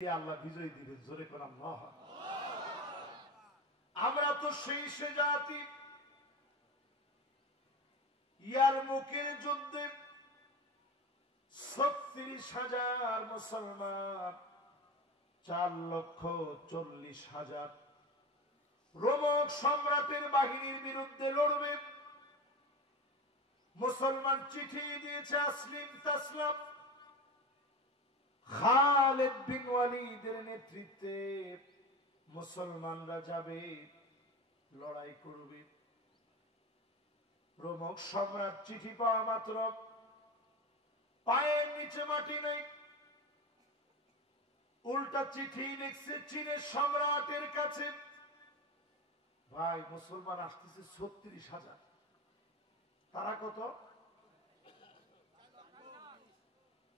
আল্লাহ বিজয় দিবেন। জোরে কোন আল্লাহ। আমরা তো সেই সে জাতি, ইয়ারমুকের যুদ্ধে ৩৬,০০০ মুসলমান, ৪,৪০,০০০ রোমক সম্রাটের বাহিনীর বিরুদ্ধে লড়বে। মুসলমান চিঠি দিয়েছে আসলিম তাসলাম, খালিদ বিন ওয়ালিদের নেতৃত্বে মুসলমানরা যাবে, লড়াই করবে। রোমক সম্রাট চিঠি পাওয়া মাত্র পায়ের নিচে মাটি নেই, উল্টা চিঠি লিখছে চীনের সম্রাটের কাছে, ভাই মুসলমান আসতেছে ৩৬,০০০, তারা কত?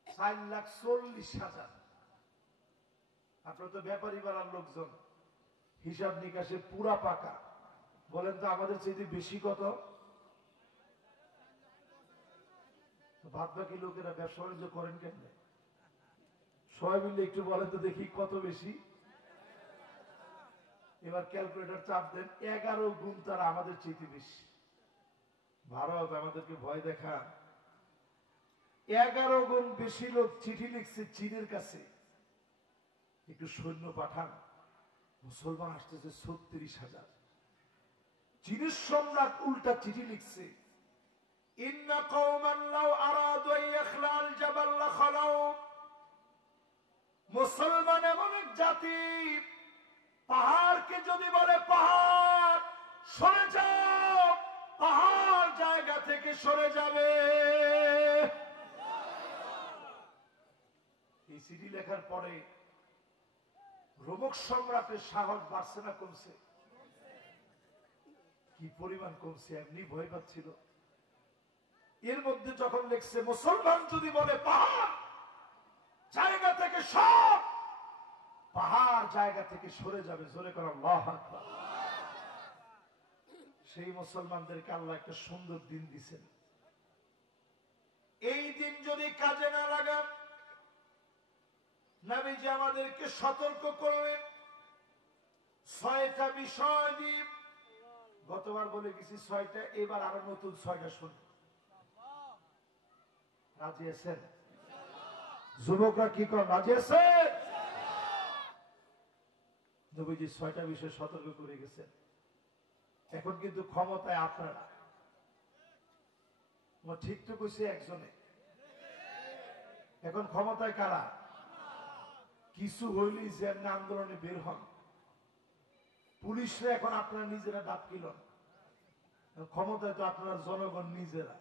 ৪,৪০,০০০। আপনার তো ব্যাপারী পাড়ার লোকজন, হিসাব নিকাশে পুরা পাকা, বলেন তো আমাদের চাইতে বেশি কত? বাদ বাকি লোকেরা ব্যবসা বাণিজ্য করেন কেমনে? সবাই মিলে একটু বলেন তো দেখি কত বেশি। এবার ক্যালকুলেটর চাপ দেন, 11 গুণ তারা আমাদের চাইতে বেশি। ভারত আমাদেরকে ভয় দেখা, 11 গুণ বেশি লোক চিঠি লিখছে চীনের কাছে, একটু সৈন্য পাঠান, মুসলমান আসতেছে ৩৬,০০০। চীনের সম্রাট উল্টা চিঠি লিখছে, ইন্না কওমান লাউ আরাদু ইয়াখলাল জাবাল লাখালাউ, মুসলমান এমন এক জাতি, পাহাড়কে যদি বলে পাহাড় সরে যাও, পাহাড় জায়গা থেকে সরে যাবে। এই চিঠি লেখার পরে রোমক সম্রাটের সাহস বাড়ছে না কমছে? কি পরিমাণ কমছে, এমনি ভয় পাচ্ছিল। এর মধ্যে যখন লিখছে মুসলমান যদি বলে পাহাড় জায়গা থেকে সব, পাহাড় জায়গা থেকে সরে যাবে। জোরে করে আল্লাহু আকবার। সেই মুসলমানদেরকে আল্লাহ একটা সুন্দর দিন দিয়েছেন। এই দিন যদি কাজে না লাগান, নবীজি আমাদেরকে সতর্ক করলেন ৬টা বিষয় দিয়ে। গতবার বলে গেছি ৬টা, এবার আরো নতুন ৬টা শুনুন। রাজি আছেন? যুবকরা কি কর, রাজি আছে? নবীজি ৬টা বিষয় সতর্ক করে গেছেন। এখন কিন্তু ক্ষমতায় আপনারা, ঠিক তো কইছে একজনে, এখন ক্ষমতায় কারা? কিছু হইলেই যে আন্দোলনে বের হন, পুলিশরা এখন আপনারা নিজেরা ডাকিলেন, ক্ষমতায় তো আপনারা জনগণ নিজেরা।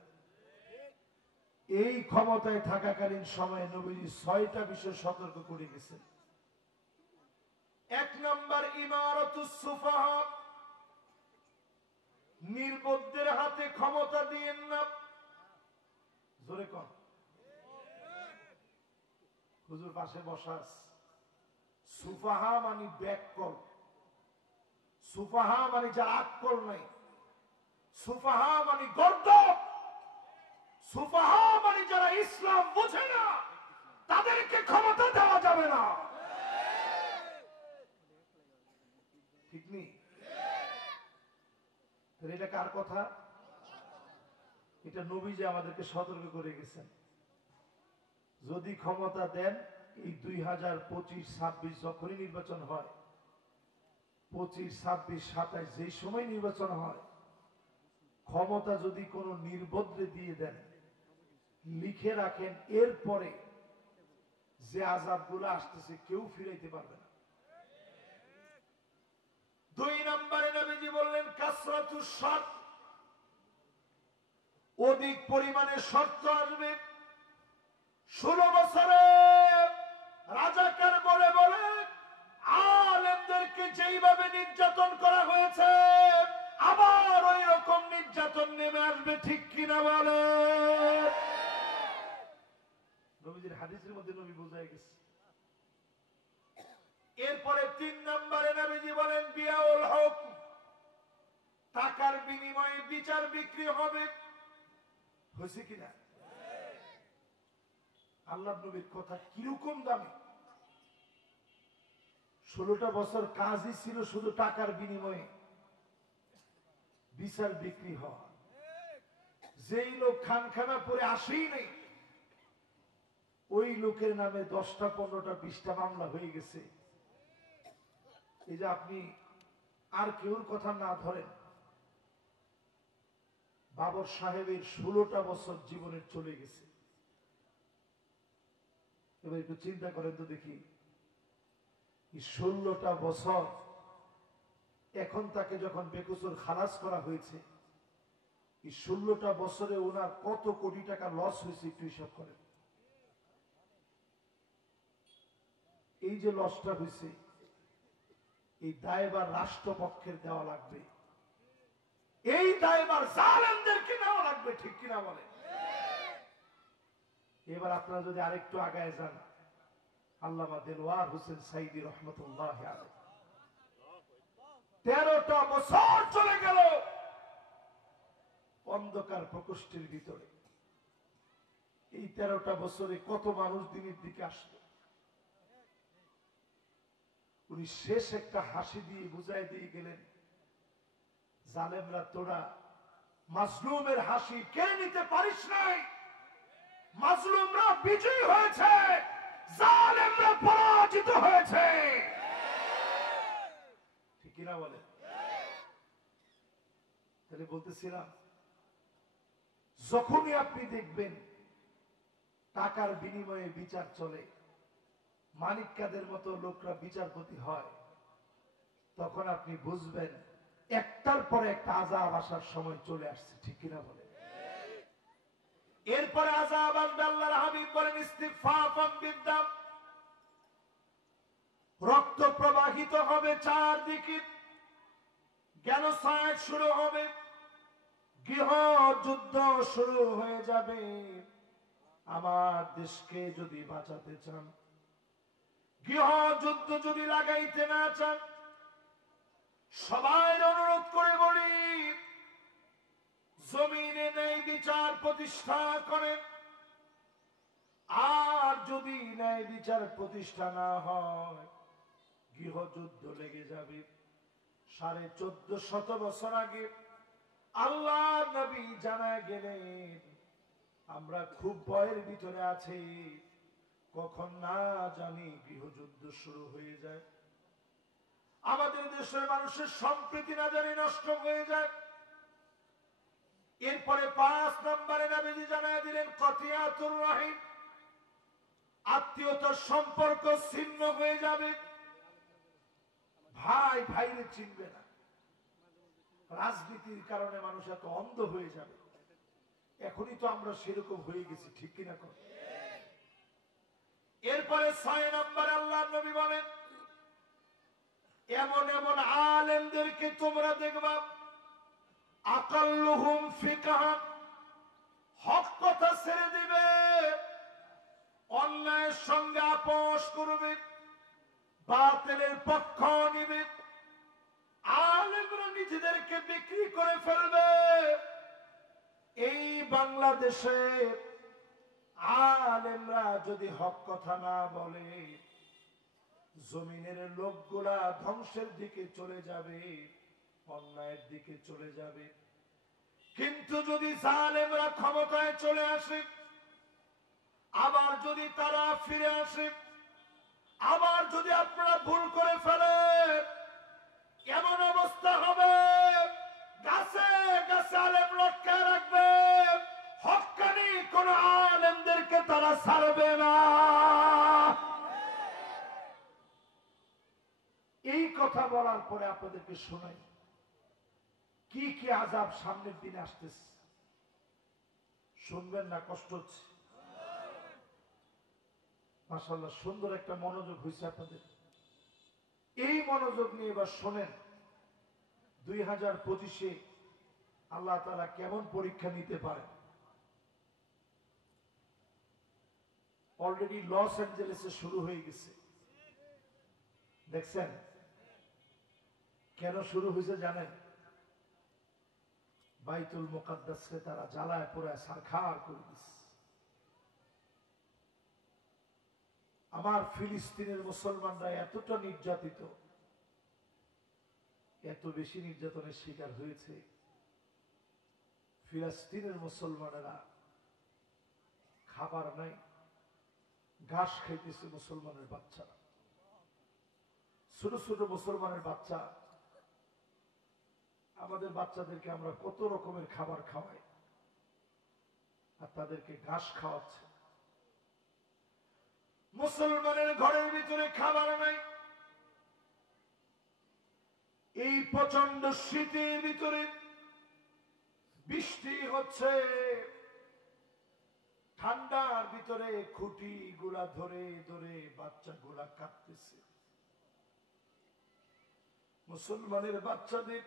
এই ক্ষমতায় থাকাকালীন সময়ে নবীজি ৬টা বিষয় সতর্ক করে গেছেন। ১ নম্বর, ইমারাতুস সুফাহা, নির্বোধদের হাতে ক্ষমতা দিয়েন না। জোরে কর। হুজুর পাশে বসা আছে। সুফাহা মানে ব্যাককল, সুফাহা মানে যার আকল নাই, সুফাহা মানে গর্দভ, সুফাহা মানে যারা ইসলাম বোঝে না, তাদেরকে ক্ষমতা দেওয়া যাবে না। ঠিক নেই? এটা কার কথা? এটা নবীজি আমাদেরকে সতর্ক করে গেছেন। যদি ক্ষমতা দেন, এই ২০২৫-২৬ যখনই নির্বাচন হয়, ২৫, ২৬, ২৭ যেই সময় নির্বাচন হয়, ক্ষমতা যদি কোনো নির্বোধে দিয়ে দেন, লিখে রাখেন এরপরে যে আযাবগুলো আসতেছে কেউ ফিরাইতে পারবে না। ২ নম্বরে নবীজি বললেন কাসরাতুস শর্ত, অধিক পরিমাণে শর্ত আসবে। ১৬ বছরে রাজাকার বলে বলে আলেমদেরকে যেইভাবে নির্যাতন করা হয়েছে, আবার ওই রকম নির্যাতন নেমে আসবে। ঠিক কিনা বলে? নবীজির হাদিসের মধ্যে নবী বোঝায় গেছে। এরপরে ৩ নম্বরে নবীজি বলেন বিয়াউল হুকম, টাকার বিনিময়ে বিচার বিক্রি হবে। হয়েছে কিনা? আল্লাহ নবীর কথা কিরকম দামি। 16টা বছর কাজই ছিল শুধু টাকার বিনিময়ে বিচার বিক্রি হওয়া। যেই লোক খানখানা পরে আসেই নেই, ওই লোকের নামে 10টা 15টা 20টা মামলা হয়ে গেছে। এই যে আপনি আর কেউর কথা না ধরেন, বাবর সাহেবের 16টা বছর জীবনের চলে গেছে। এবার একটু চিন্তা করেন তো দেখি, এই 16টা বছর এখন তাকে যখন বেকসুর খালাস করা হয়েছে, এই 16টা বছরে ওনার কত কোটি টাকা লস হয়েছে একটু হিসাব করেন। এই যে লসটা হয়েছে, এই দায়ভার রাষ্ট্রপক্ষের দেওয়া লাগবে, এই দায়ভার জালেমদেরকে নেওয়া লাগবে, ঠিক কিনা বলে? এবার আপনারা যদি আরেকটু আগায় যান, আল্লামা দেলওয়ার হোসেন সাইদি রহমতুল্লাহ আলাইহি 13টা বছর চলে গেল অন্ধকার প্রকোষ্ঠের ভিতরে। এই 13টা বছরে কত মানুষ দিনের দিকে আসলো। উনি শেষ একটা হাসি দিয়ে বুঝাই দিয়ে গেলেন, জালেমরা তোরা মাজলুমের হাসি কেড়ে নিতে পারিস নাই। মাজলুমরা বিজয়ী হয়েছে, জালেমরা পরাজিত হয়েছে, ঠিক কিনা বলে? তাহলে বলতেছিলাম, যখনই আপনি দেখবেন টাকার বিনিময়ে বিচার চলে, মানিক কাদের মতো লোকরা বিচারপতি হয়, তখন আপনি বুঝবেন একটার পরে একটা আযাব আসার সময় চলে আসছে, ঠিক কিনা বলে? এরপরে আযাব আসবে। আল্লাহর হাবিব বলেন ইস্তিগফাফাম বিদ্দাম, রক্ত প্রবাহিত হবে চারদিকে, জেনোসাইড শুরু হবে, গৃহযুদ্ধ শুরু হয়ে যাবে। আমার দেশকে যদি বাঁচাতে চান, গৃহযুদ্ধ যদি লাগাইতে না চান, সবাই অনুরোধ করে বলি, জমিনে ন্যায় বিচার প্রতিষ্ঠা করেন। আর যদি ন্যায় বিচার প্রতিষ্ঠা না হয়, গৃহযুদ্ধ লেগে যাবে। 1450 বছর আগে আল্লাহ নবী জানায় গেলেন, আমরা খুব ভয়ের ভিতরে আছি, কখন না জানি গৃহযুদ্ধ শুরু হয়ে যায়, আমাদের দেশের মানুষের সম্প্রীতি না জানি নষ্ট হয়ে যায়। এরপরে 5 নম্বরে নবীজি জানায় দিলেন কতিয়াতুর রহিম, আত্মীয়তার সম্পর্ক ছিন্ন হয়ে যাবে, ভাই ভাইরে চিনবে না। রাজনীতির কারণে মানুষ এত অন্ধ হয়ে যাবে, এখনই তো আমরা সেরকম হয়ে গেছি, ঠিক কিনা? এরপরে 6 নম্বর আল্লাহ নবী বলেন, এমন এমন আলেমদেরকে তোমরা দেখবা, আকাল্লুহুম ফিকহান, হক কথা ছেড়ে দিবে, অন্যায়ের সঙ্গে আপোষ করবে, বাতিলের পক্ষ নিবে, আলেমরা নিজেদেরকে বিক্রি করে ফেলবে। এই বাংলাদেশে আলেমরা যদি হক কথা না বলে, জমিনের লোকগুলা ধ্বংসের দিকে চলে যাবে, অন্যায়ের দিকে চলে যাবে। কিন্তু যদি জালেমরা ক্ষমতায় চলে আসে, আবার যদি তারা ফিরে আসে, আবার যদি আপনারা ভুল করে ফেলেন, এমন অবস্থা হবে গাছে গাছে আলেম লটকে রাখবে, হক্কানি কোন আলেমদেরকে তারা ছাড়বে না। এই কথা বলার পরে আপনাদেরকে শোনাই কি কি আযাব সামনের দিনে আসতেছে। শুনবেন না? কষ্ট হচ্ছে? মাশাআল্লাহ, সুন্দর একটা মনোযোগ হয়েছে আপনাদের। এই মনোযোগ নিয়ে এবার শোনেন 2025-এ আল্লাহ তাআলা কেমন পরীক্ষা নিতে পারে। অলরেডি লস অ্যাঞ্জেলেসে শুরু হয়ে গেছে, দেখছেন? কেন শুরু হয়েছে জানেন? বাইতুল মুকাদ্দাসকে তারা জ্বালায় পোড়ায় ছারখার করে দিচ্ছে। আমার ফিলিস্তিনের মুসলমানরা এতটা নির্যাতিত, এত বেশি নির্যাতনের শিকার হয়েছে, ফিলিস্তিনের মুসলমানেরা খাবার নাই, ঘাস খাইতেছে মুসলমানের বাচ্চারা, ছোট ছোট মুসলমানের বাচ্চা। আমাদের বাচ্চাদেরকে আমরা কত রকমের খাবার খাওয়াই, আর তাদেরকে ঘাস খাওয়াচ্ছে। মুসলমানের ঘরের ভিতরে খাবার নাই, এই প্রচন্ড শীতের ভিতরে বৃষ্টি হচ্ছে, ঠান্ডার ভিতরে খুঁটি গুলা ধরে ধরে বাচ্চা গুলা কাঁদতেছে। মুসলমানের বাচ্চাদের